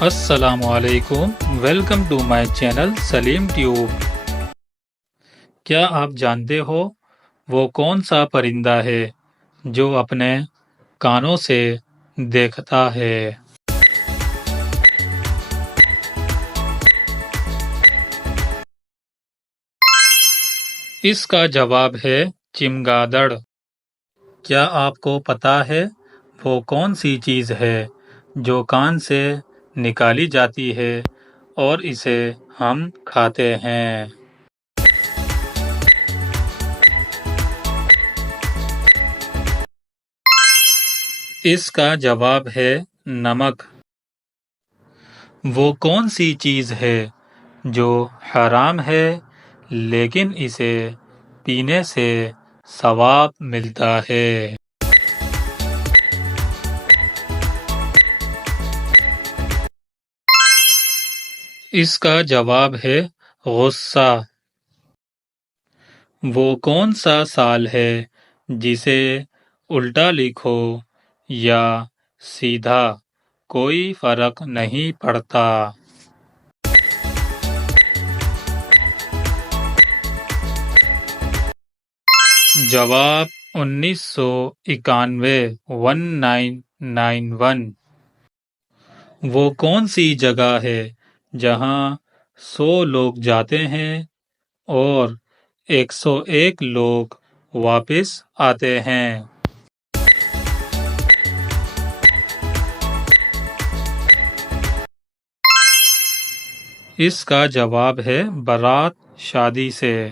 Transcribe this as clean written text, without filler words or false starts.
السلام علیکم، welcome to my channel Saleem tube. کیا آپ جانتے ہو وہ کون سا پرندہ ہے جو اپنے کانوں سے دیکھتا ہے؟ اس کا جواب ہے چمگادڑ۔ کیا آپ کو پتا ہے وہ کون سی چیز ہے جو کان سے نکالی جاتی ہے اور اسے ہم کھاتے ہیں؟ اس کا جواب ہے نمک۔ وہ کون سی چیز ہے جو حرام ہے لیکن اسے پینے سے ثواب ملتا ہے؟ اس کا جواب ہے غصہ۔ وہ کون سا سال ہے جسے الٹا لکھو یا سیدھا کوئی فرق نہیں پڑتا؟ جواب 1991 1991۔ وہ کون سی جگہ ہے جہاں 100 لوگ جاتے ہیں اور 101 لوگ واپس آتے ہیں؟ اس کا جواب ہے بارات شادی سے۔